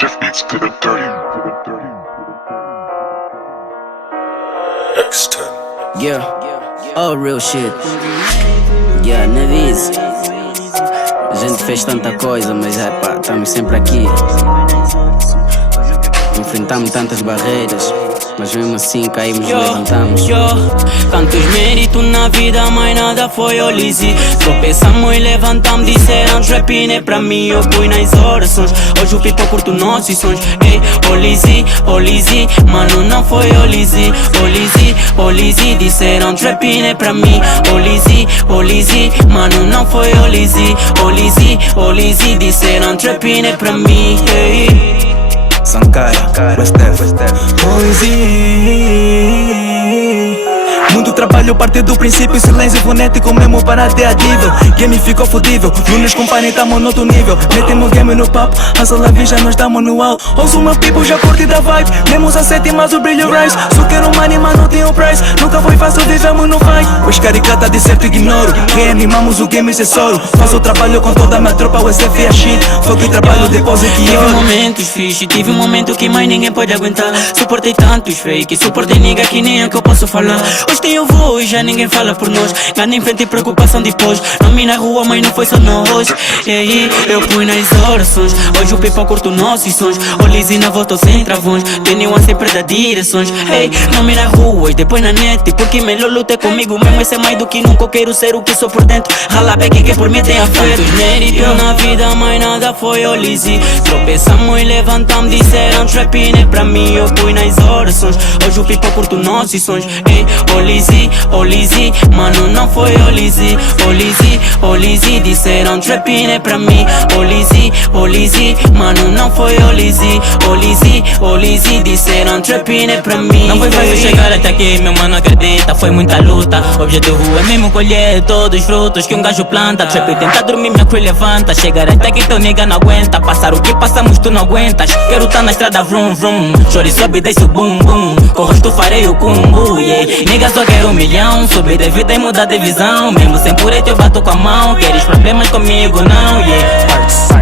Death beats to the dirty. X10. Yeah, all real shit. Yeah, Nevis. A gente fez tanta coisa, mas é pá, estamos sempre aqui. Enfrentamos tantas barreiras, mas mesmo assim caímos e levantamos. Tantos méritos na vida, mas nada foi olise. Tropeçamos e levantamos, disseram trap não é pra mim. Eu fui nas orações, hoje o people curto nossos sons. Ei, olise, mano não foi olise. Olise, disseram trap não é pra mim. Olise, mano não foi olise. Olise, disseram trap não é pra mim. Hey. Sankara, Westef, muito trabalho parte do princípio, silêncio fonético mesmo para ter adível. Game ficou fodível, Nunes companhia tamo no outro nível. Metemos game no papo, hustle a já nós tamo no alto. Ouço meu people já curte da vibe, mesmo a 7 mas o brilho rise. Só quero money mas não tenho price, nunca foi fácil, vivemos no fight. Os caricata de certo ignoro, reanimamos o game sem solo. Faço o trabalho com toda a minha tropa, o SF é shit. Foco e trabalho depois que tive ouro. momentos fixe, tive um momento que mais ninguém pode aguentar. Suportei tantos fake, suportei nigga que nem é que eu posso falar. Hoje tenho voz, já ninguém fala por nós. Ganho em frente e preocupação depois. Nome na rua, mas não foi só nós. E aí, eu fui nas orações. Hoje o people curto nossos sons. Olise na volta sem travões. Tenho a sempre dar direções. Ei, nome na rua e depois na net. Porque melhor luta comigo mesmo. Esse é mais do que nunca. Eu quero ser o que sou por dentro. Rala back que por mim tem a fé. Tantos méritos na vida, mas nada foi olise. Tropeçamos e levantamos, disseram trap não é pra mim. Eu fui nas orações. Hoje o people curto nossos sons. Ei, Olise, mano não foi Olise, disseram trap não é pra mim. Olise, mano não foi Olise, disseram trap não é pra mim. Não foi fácil chegar até aqui, meu mano acredita, foi muita luta. O objetivo é mesmo colher todos os frutos que um gajo planta. Trap tenta dormir, minha crew levanta. Chegar até aqui teu nigga não aguenta. Passar o que passamos tu não aguentas. Quero tá na estrada vroom vroom. Chore sobe, desce o boom boom. Com o rosto farei o cumbu, yeah. Nigga só quero 1 milhão. Subir de vida e mudar de visão. Mesmo sem purete eu bato com a mão. Queres problemas comigo não, yeah.